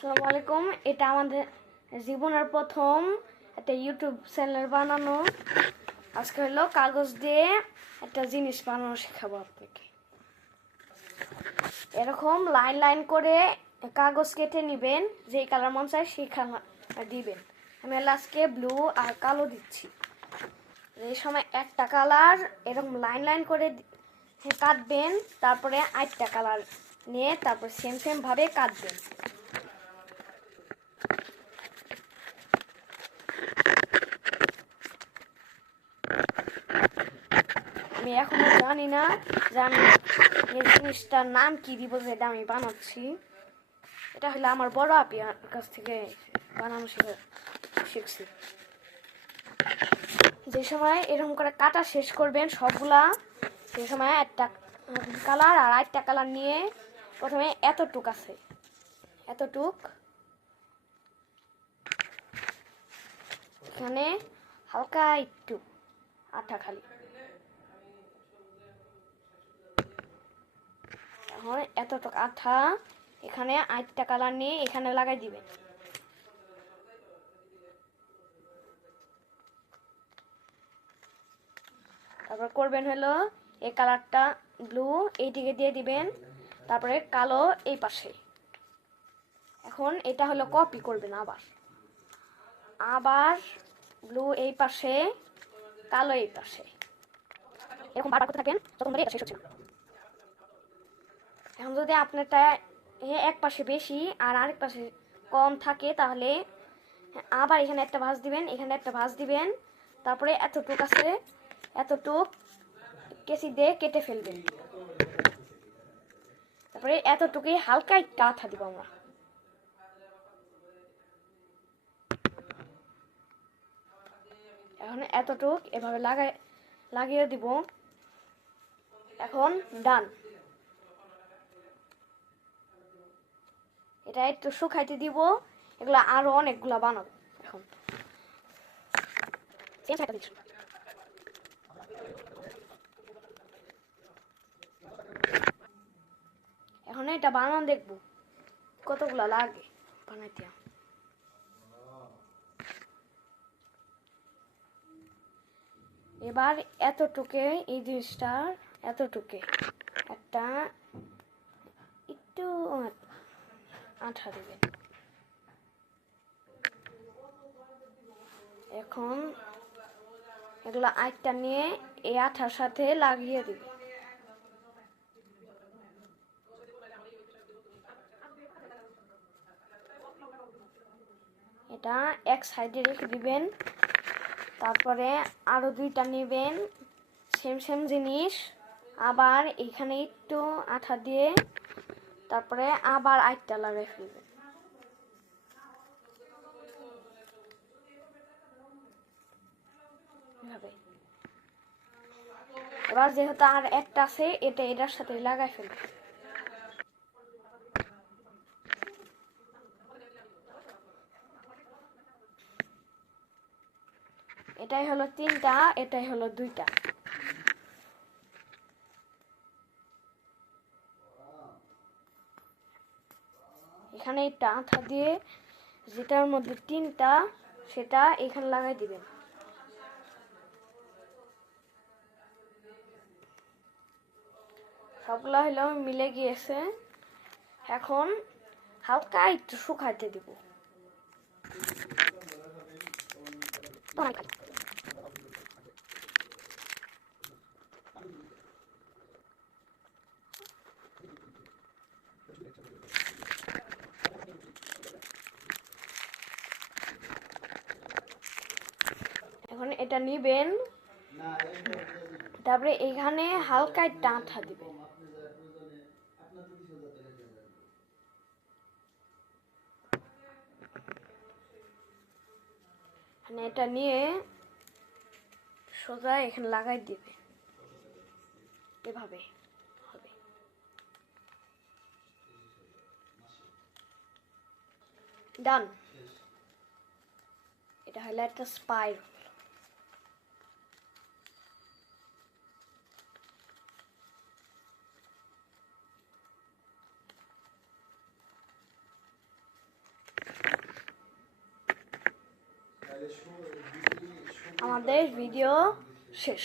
আসসালামু আলাইকুম। এটা আমাদের জীবনের প্রথম একটা ইউটিউব চ্যানেল বানানো। আজকে হলো কাগজ দিয়ে একটা জিনিস বানানো শেখাবো আপনাকে। এরকম লাইন লাইন করে কাগজ কেটে নেবেন, যেই কালার মন চায় সেই কালার দিবেন। আমি আজকে ব্লু আর কালো দিচ্ছি। এই সময় একটা কালার এরকম লাইন লাইন করে কাটবেন, তারপরে আরেকটা কালার নিয়ে তারপর সেম সেম ভাবে কাটবেন। আমি এখনো জানি না যে আমি এই জিনিসটার নাম কি দিব, যেটা আমি বানাচ্ছি। এটা হলো আমার বড় আপিয়ার কাছ থেকে বানানো শিখছি। যে সময় এরকম করে কাটা শেষ করবেন সবগুলা, সে সময় একটা কালার আর একটা কালার নিয়ে প্রথমে এতটুক আছে, এতটুক এখানে হালকা একটু আঠা খালি। এখন এতটুক আঠা এখানে আরেকটা কালার নিয়ে এখানে লাগাই দিবেন। তারপর করবেন হলো এই কালারটা ব্লু এইদিকে দিয়ে দিবেন, তারপরে কালো এই পাশে। এখন এটা হলো কপি করবেন, আবার আবার ব্লু এই পাশে, কালো এই পাশে, এরকম বারবার করতে থাকেন যতক্ষণ ধরে এটা শেষ হচ্ছে না। এখন যদি আপনারটা এক পাশে বেশি আর আরেক পাশে কম থাকে, তাহলে আবার এখানে একটা ভাঁজ দিবেন, এখানে একটা ভাঁজ দিবেন, তারপরে এতটুক আছে এতটুক কেচি দিয়ে কেটে ফেলবেন। তারপরে এতটুকুই হালকা একটা আঠা দিব আমরা। এখন এতটুক এভাবে লাগিয়ে দিব। এখন ডান। এটা একটু শুকাইতে দিব, এগুলো আরো অনেকগুলা বানাবো। এখন এখন এটা বানানো দেখবো কতগুলা লাগে বানাইতে। এবার এতটুকে এই জিনিসটার এতটুকে একটা একটু আঠা দিবেন। এখন এগুলো আটটা নিয়ে এই আঠার সাথে লাগিয়ে দিবেন। এটা এক সাইডে রেখে দিবেন, তারপরে আরো দুইটা নেবেন সেম সেম জিনিস, আবার এখানে একটু আঠা দিয়ে তারপরে আবার আরেকটা লাগাই ফেলবেন। এবার যেহেতু আর একটা আছে, এটা এটার সাথে লাগাই ফেলবেন। এটাই হলো তিনটা, এটাই হলো দুইটা। এখানে একটা আঠা দিয়ে যেটার মধ্যে তিনটা সেটা এখানে লাগাই দিবেন। সবগুলা হলো মিলে গিয়েছে। এখন হালকা একটু শুকাইতে দিব। এখন এটা নিবেন, তারপরে এখানে হালকা একটা আঠা দিবেন। এটা নিয়ে সোজা এখানে লাগাই দিবে, এভাবে হবে। ডান। এটা হলো একটা স্পাইরাল। আমাদের ভিডিও শেষ।